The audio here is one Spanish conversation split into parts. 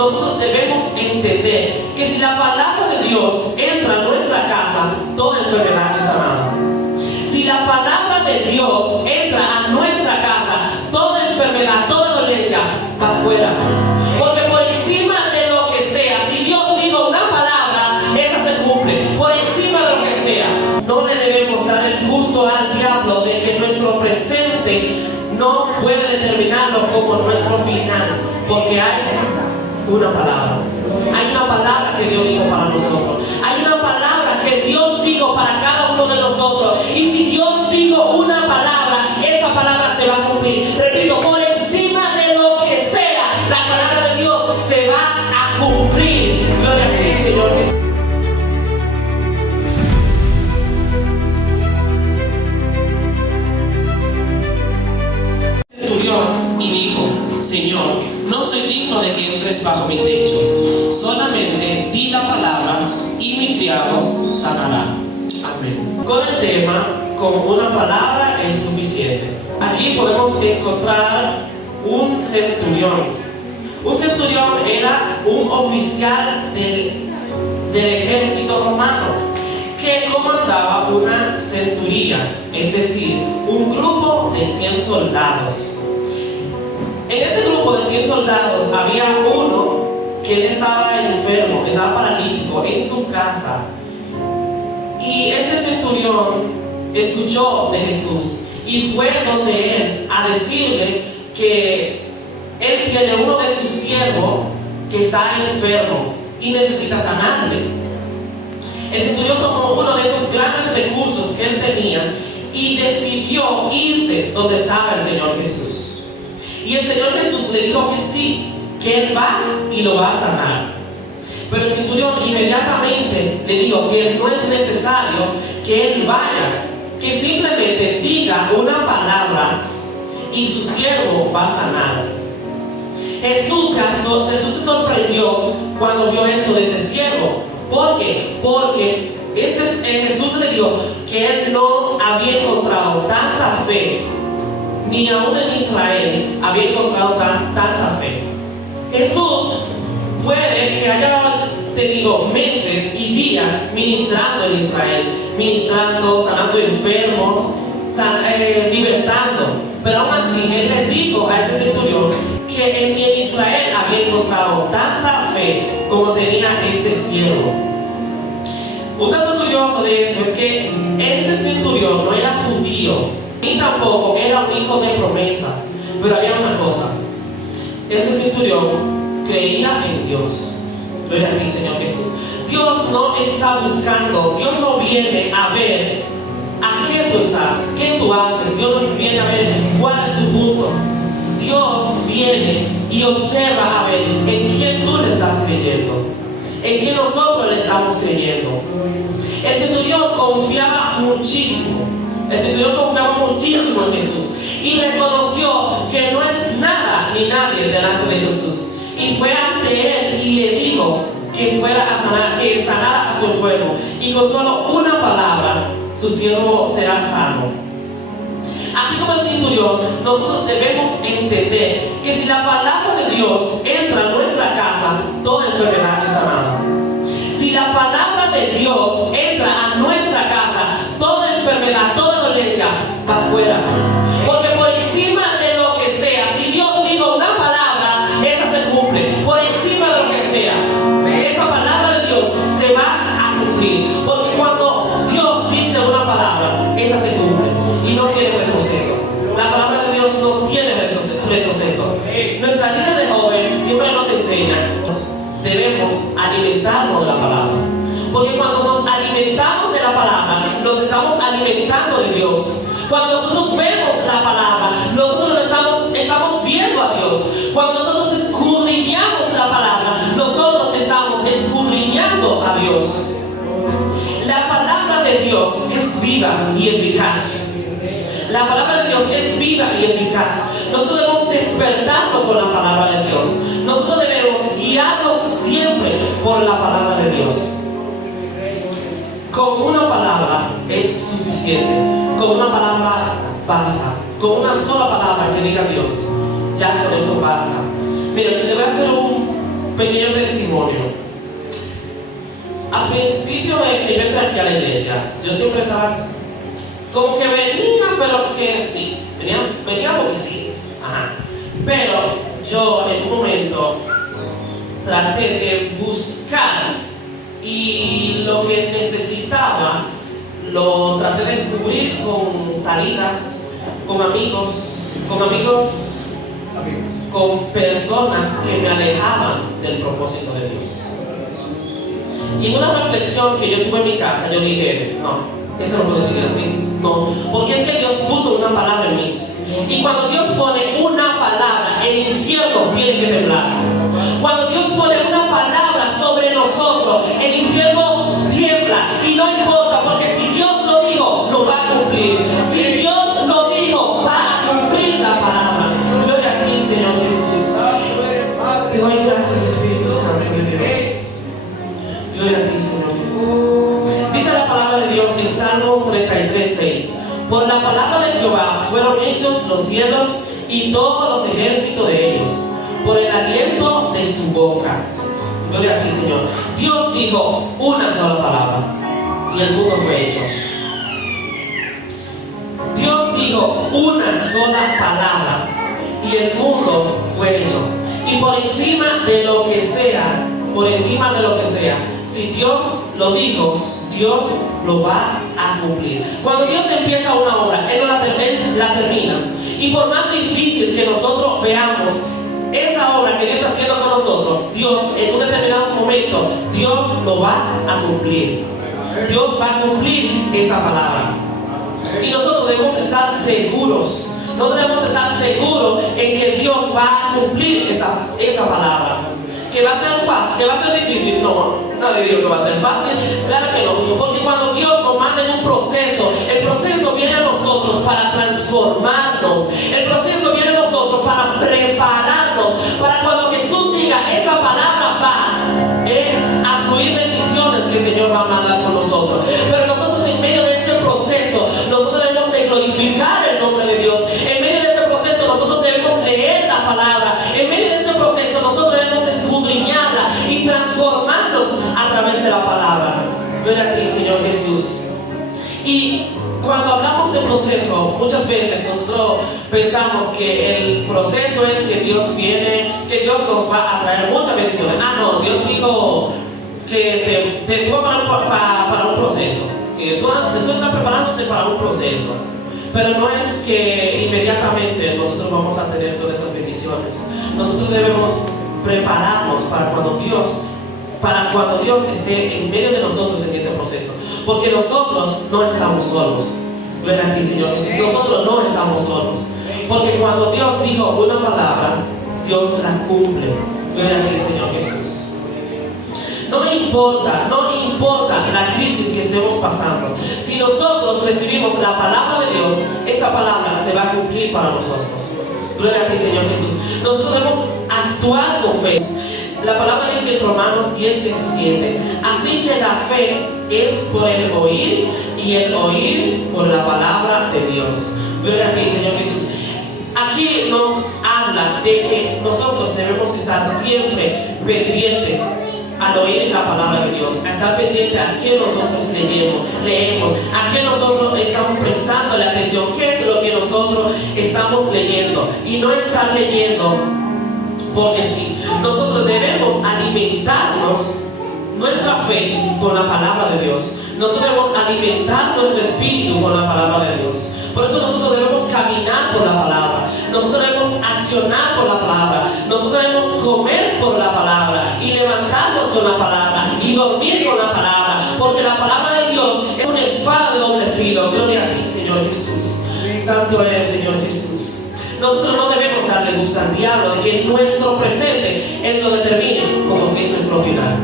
nosotros debemos entender que si la palabra de Dios entra a nuestra casa, toda enfermedad es sanada. Si la palabra de Dios entra a nuestra casa, toda enfermedad, toda dolencia va afuera. Porque por encima de lo que sea, si Dios dijo una palabra, esa se cumple. Por encima de lo que sea. No le debemos dar el gusto al diablo de que nuestro presente no puede determinarlo como nuestro final. Porque hay una palabra. Hay una palabra que Dios dijo para nosotros. Hay una palabra que Dios dijo para cada uno de nosotros. Y si Dios dijo una palabra, esa palabra se va a cumplir. Repito, por encima de lo que sea, la palabra de Dios se va a cumplir. Gloria a ti, Señor Jesús. Y dijo: Señor, no soy digno de que entres bajo mi techo. Solamente di la palabra y mi criado sanará. Amén. Con el tema, con una palabra es suficiente. Aquí podemos encontrar un centurión. Un centurión era un oficial del ejército romano que comandaba una centuría, es decir, un grupo de 100 soldados. En este grupo de 100 soldados había uno que estaba enfermo, que estaba paralítico en su casa. Y este centurión escuchó de Jesús y fue donde él a decirle que él tiene uno de sus siervos que está enfermo y necesita sanarle. El centurión tomó uno de esos grandes recursos que él tenía y decidió irse donde estaba el Señor Jesús. Y el Señor Jesús le dijo que sí, que Él va y lo va a sanar. Pero el centurión inmediatamente le dijo que no es necesario que Él vaya, que simplemente diga una palabra y su siervo va a sanar. Jesús se sorprendió cuando vio esto de este siervo. ¿Por qué? Porque Jesús le dijo que Él no había encontrado tanta fe, ni aún en Israel había encontrado tanta fe. Jesús puede que haya tenido meses y días ministrando en Israel, ministrando, sanando enfermos, libertando, pero aún así Él le dijo a ese centurión que en Israel había encontrado tanta fe como tenía este siervo. Un dato curioso de esto es que este centurión no era judío ni tampoco era un hijo de promesa, pero había una cosa: este centurión creía en Dios. Gloria a ti, Señor Jesús. Dios no está buscando, Dios no viene a ver a qué tú estás, qué tú haces. Dios no viene a ver cuál es tu punto. Dios viene y observa a ver en quién tú le estás creyendo, en quién nosotros le estamos creyendo. El centurión confiaba muchísimo. El centurión confiaba muchísimo en Jesús y reconoció que no es nada ni nadie delante de Jesús. Y fue ante él y le dijo que fuera a sanar, que sanara a su enfermo. Y con solo una palabra, su siervo será sano. Así como el centurión, nosotros debemos entender que si la palabra de Dios entra a nuestra casa, toda enfermedad es sanada. Si la palabra de Dios entra a nuestra casa, toda enfermedad, toda dolencia va afuera. Porque por encima de lo que sea, si Dios dijo una palabra, esa se cumple. Por encima de lo que sea, esa palabra de Dios se va a cumplir. Porque cuando Dios dice una palabra, esa se cumple y no tiene retroceso. La palabra de Dios no tiene retroceso. Nuestra vida de joven siempre nos enseña: debemos alimentarnos de la palabra. Porque cuando nos alimentamos de la palabra, nos estamos alimentando de Dios. Cuando nosotros vemos la palabra, nosotros estamos viendo a Dios. Cuando nosotros escudriñamos la palabra, nosotros estamos escudriñando a Dios. La palabra de Dios es viva y eficaz. La palabra de Dios es viva y eficaz. Nosotros debemos despertarnos con la palabra de Dios. Nosotros debemos guiarnos siempre por la palabra de Dios. Con una palabra es suficiente. Con una palabra basta. Con una sola palabra que diga Dios, ya con eso basta. Mira, te voy a hacer un pequeño testimonio. Al principio de que yo entré aquí a la iglesia, yo siempre estaba como que venía, pero que sí. Venía porque sí. Ajá. Pero yo en un momento traté de buscar y lo que necesitaba lo traté de cubrir con salidas, con amigos, con personas que me alejaban del propósito de Dios. Y en una reflexión que yo tuve en mi casa, yo dije, no, eso no puede seguir así, no, porque es que Dios puso una palabra en mí. Y cuando Dios pone una palabra, el infierno tiene que temblar. Cuando Dios pone una palabra sobre nosotros, el infierno tiembla. Y no importa, porque si Dios lo dijo, lo va a cumplir. Si Dios lo dijo, va a cumplir la palabra. Gloria a ti, Señor Jesús. Te doy gracias, Espíritu Santo de Dios. Gloria a ti, Señor Jesús. Dice la palabra de Dios en Salmos 33:6. Por la palabra de Jehová fueron hechos los cielos y todos los ejércitos de ellos, por el aliento de su boca. Gloria a ti, Señor. Dios dijo una sola palabra y el mundo fue hecho. Dios dijo una sola palabra y el mundo fue hecho. Y por encima de lo que sea, si Dios lo dijo, Dios lo va a cumplir. Cuando Dios empieza una obra, Él la termina. Y por más difícil que nosotros veamos esa obra que Dios está haciendo con nosotros, Dios en un determinado momento, Dios lo va a cumplir. Dios va a cumplir esa palabra. Y nosotros debemos estar seguros. No debemos estar seguros en que Dios va a cumplir esa palabra. ¿Que va a ser difícil? No le digo que va a ser fácil. Claro que no. Porque cuando Dios nos manda en un proceso, el proceso viene a nosotros para transformarnos. El proceso viene a nosotros para prepararnos. Para cuando Jesús diga, esa palabra va a fluir bendiciones que el Señor va a mandar con nosotros. Pero nosotros en medio de este proceso, nosotros debemos de glorificar el nombre de Dios. En medio de ese proceso, nosotros debemos leer la palabra. En medio de ese proceso, nosotros debemos escudriñarla y transformarnos a través de la palabra. Gloria a ti, Señor Jesús. Y cuando hablamos de proceso, muchas veces nosotros pensamos que el proceso es que Dios viene, que Dios nos va a traer muchas bendiciones. No, Dios dijo que te va a preparar para un proceso. Que tú estás preparándote para un proceso. Pero no es que inmediatamente nosotros vamos a tener todas esas bendiciones. Nosotros debemos prepararnos para cuando Dios esté en medio de nosotros en ese proceso. Porque nosotros no estamos solos. Gloria a ti, Señor Jesús. Nosotros no estamos solos. Porque cuando Dios dijo una palabra, Dios la cumple. Gloria a ti, Señor Jesús. No importa la crisis que estemos pasando. Si nosotros recibimos la palabra de Dios, esa palabra se va a cumplir para nosotros. Gloria a ti, Señor Jesús. Nosotros debemos actuar con fe. La palabra dice en Romanos 10:17. Así que la fe es por el oír y el oír por la palabra de Dios. Gloria a ti, Señor Jesús. Aquí nos habla de que nosotros debemos estar siempre pendientes al oír la palabra de Dios, a estar pendiente a qué nosotros leemos, a qué nosotros estamos prestando la atención, qué es lo que nosotros estamos leyendo, y no estar leyendo porque sí. Nosotros debemos alimentarnos nuestra fe con la palabra de Dios. Nosotros debemos alimentar nuestro espíritu con la palabra de Dios. Por eso nosotros debemos caminar por la palabra. Nosotros debemos accionar por la palabra. Nosotros debemos comer por la palabra y levantarnos con la palabra y dormir con la palabra. Porque la palabra de Dios es una espada de doble filo. Gloria a ti, Señor Jesús. Santo eres, Señor Jesús. Nosotros no debemos darle gusto al diablo de que nuestro presente Él lo determine como si es nuestro final.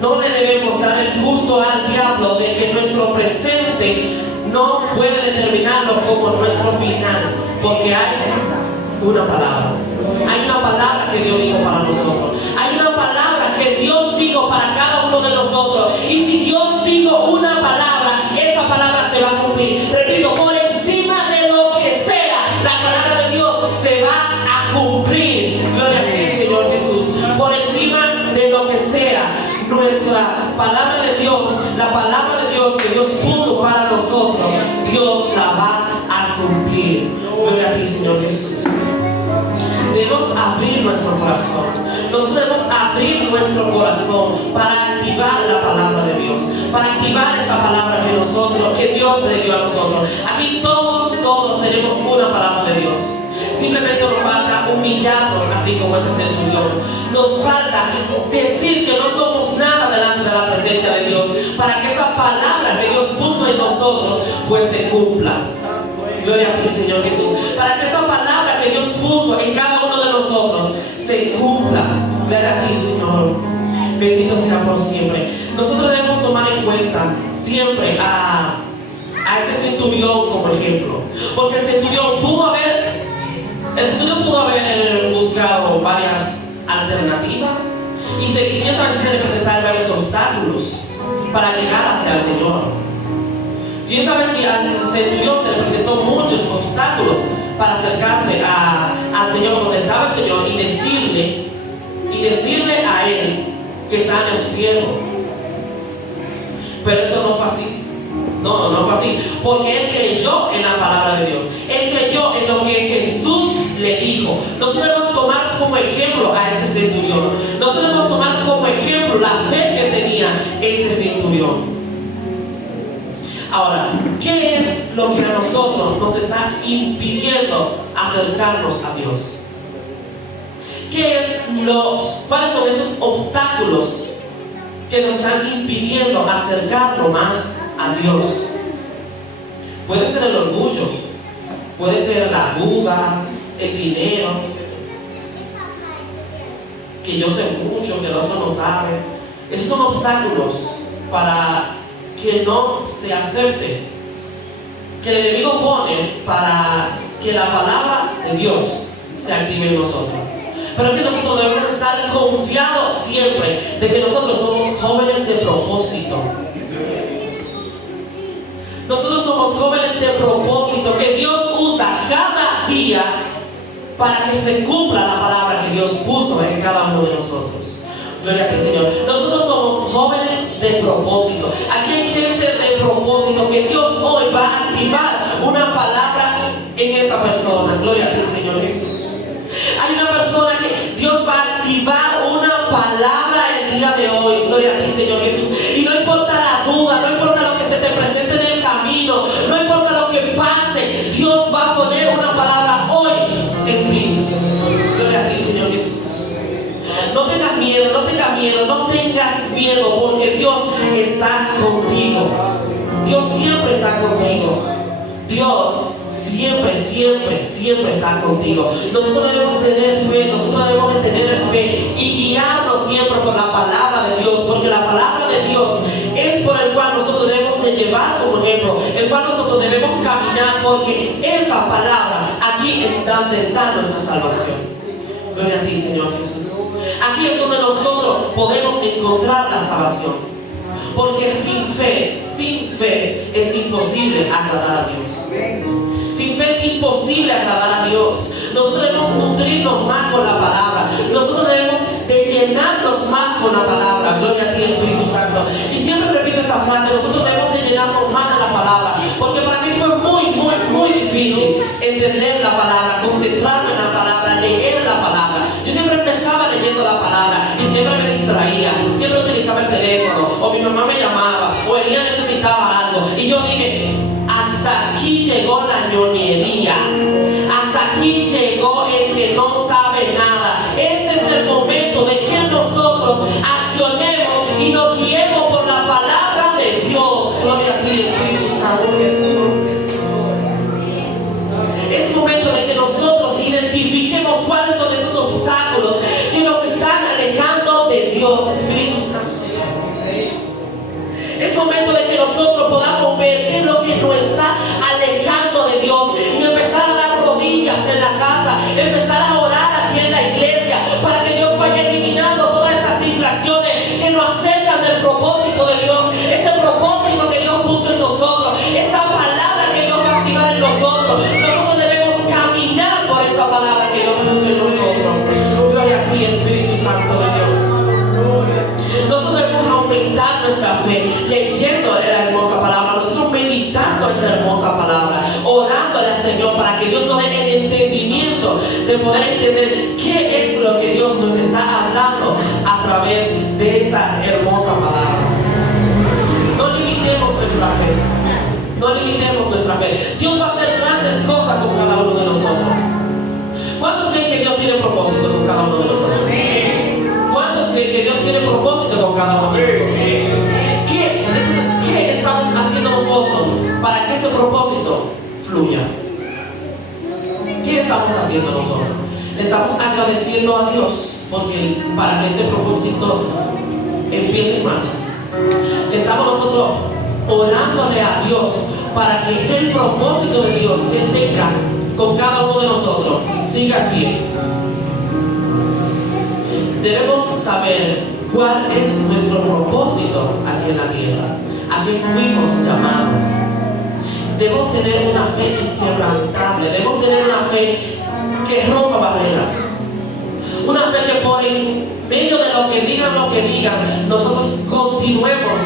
No le debemos dar el gusto al diablo de que nuestro presente no puede determinarlo como nuestro final, porque hay una palabra. Hay una palabra que Dios dijo para nosotros. Hay una palabra que Dios dijo para cada uno de nosotros. Y si Dios dijo una palabra, esa palabra se va a cumplir. Repito, por encima de lo que sea, la palabra de Dios se va a cumplir. Gloria a ti, Señor Jesús. en lo que sea nuestra palabra de Dios, la palabra de Dios que Dios puso para nosotros, Dios la va a cumplir. Gloria a ti, Señor Jesús. Debemos abrir nuestro corazón. Nosotros debemos abrir nuestro corazón para activar la palabra de Dios, para activar esa palabra que Dios le dio a nosotros. Aquí todos tenemos una palabra de Dios. Simplemente nos falta humillarnos, así como ese centurión. Nos falta decir que no somos nada delante de la presencia de Dios, para que esa palabra que Dios puso en nosotros pues se cumpla. Gloria a ti, Señor Jesús. Para que esa palabra que Dios puso en cada uno de nosotros se cumpla. Gloria a ti, Señor. Bendito sea por siempre. Nosotros debemos tomar en cuenta siempre a este centurión como ejemplo. Porque el centurión pudo haber buscado varias alternativas. Y quién sabe si se le presentaron varios obstáculos para llegar hacia el Señor. ¿Quién sabe si al centurión se le presentó muchos obstáculos para acercarse al Señor donde estaba el Señor y decirle a él que sane a su siervo? Pero esto no fue así. No fue así. Porque él creyó en la palabra de Dios. Él creyó en lo que Jesús le dijo. Nosotros debemos tomar como ejemplo a este centurión. Nosotros debemos tomar como ejemplo la fe que tenía este centurión. Ahora, ¿qué es lo que a nosotros nos está impidiendo acercarnos a Dios? ¿Cuáles son esos obstáculos que nos están impidiendo acercarnos más a Dios? Puede ser el orgullo, puede ser la duda, el dinero, que yo sé mucho, que el otro no sabe. Esos son obstáculos para que no se acepte, que el enemigo pone para que la palabra de Dios se active en nosotros. Pero que nosotros debemos estar confiados siempre de que nosotros somos jóvenes de propósito. Nosotros somos jóvenes de propósito que Dios usa cada día para que se cumpla la palabra que Dios puso en cada uno de nosotros. Gloria a ti, Señor. Nosotros somos jóvenes de propósito. Aquí hay gente de propósito que Dios hoy va a activar una palabra en esa persona. Gloria a ti, Señor Jesús. Hay una persona que Dios va a activar una palabra el día de hoy. Gloria a ti, Señor Jesús. Y no importa la duda, no importa lo que se te presente en el camino, no importa lo que pase, Dios va a poner una palabra hoy en ti. Gloria a ti, Señor Jesús. No tengas miedo, no tengas miedo, porque Dios está contigo. Dios siempre está contigo. Dios siempre está contigo. Nosotros debemos tener fe y guiarnos siempre por la palabra de Dios, porque la palabra de Dios es por el cual nosotros debemos de llevar como ejemplo, el cual nosotros debemos caminar, porque esa palabra aquí es donde está nuestra salvación. Gloria a ti, Señor Jesús. Aquí es donde nosotros podemos encontrar la salvación, porque sin fe es imposible agradar a Dios. Sin fe es imposible agradar a Dios. Nosotros debemos nutrirnos más con la palabra. Nosotros debemos de llenarnos más con la palabra. Gloria a ti, Espíritu Santo. Y siempre repito esta frase: nosotros debemos de llenarnos más de la palabra, porque para mí fue muy difícil entender la palabra, concentrarme en la palabra, leer la palabra. Yo siempre empezaba leyendo la palabra y siempre me distraía, siempre utilizaba el teléfono, o mi mamá me llamaba, o ella necesitaba algo, y yo dije: hasta aquí llegó la ñoñería, hasta aquí llegó el que no sabe nada. Este es el momento de que nosotros accionemos y nos guiemos por la palabra de Dios. Gloria a ti, Espíritu Santo. Es momento de que nosotros identifiquemos cuáles son esos obstáculos que nos están alejando de Dios, Espíritu Santo. Es momento de que nosotros podamos ver qué es lo que nos está alejando de Dios y empezar a dar rodillas en la casa, empezar a orar aquí en la iglesia, para que Dios vaya eliminando todas esas distracciones que nos acercan del fe, leyendo la hermosa palabra, nosotros meditando esta hermosa palabra, orándole al Señor para que Dios nos dé el entendimiento de poder entender qué es lo que Dios nos está hablando a través de esta hermosa palabra. No limitemos nuestra fe. No limitemos nuestra fe. Dios va a hacer grandes cosas con cada uno de nosotros. ¿Cuántos creen que Dios tiene propósito con cada uno de nosotros? ¿Cuántos creen que Dios tiene propósito con cada uno de nosotros? ¿Qué estamos haciendo nosotros para que ese propósito fluya? ¿Qué estamos haciendo nosotros? Le estamos agradeciendo a Dios para que ese propósito empiece en marcha. Estamos nosotros orándole a Dios para que el propósito de Dios que Él tenga con cada uno de nosotros siga en pie. Debemos saber cuál es nuestro propósito aquí en la tierra, a qué fuimos llamados. Debemos tener una fe inquebrantable, debemos tener una fe que rompa barreras, una fe que por en medio de lo que digan, nosotros continuemos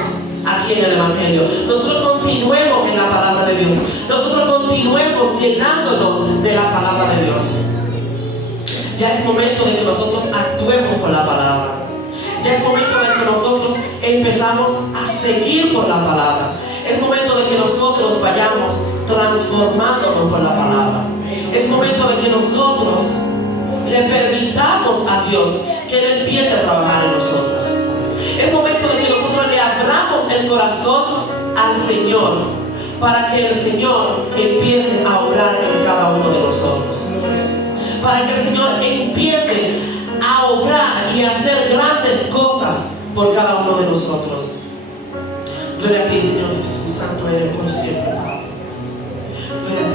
aquí en el Evangelio, nosotros continuemos en la palabra de Dios, nosotros continuemos llenándonos de la palabra de Dios. Ya es momento de que nosotros actuemos por la palabra. Ya es momento de que nosotros empezamos a seguir por la palabra. Es momento de que nosotros vayamos transformándonos por la palabra. Es momento de que nosotros le permitamos a Dios que Él empiece a trabajar en nosotros. Es momento de que nosotros le abramos el corazón al Señor para que el Señor empiece a obrar en cada uno de nosotros. Para que el Señor empiece a obrar y a hacer grandes cosas por cada uno de nosotros. Gloria a ti, Señor Jesús, santo eres por siempre. Gloria a ti.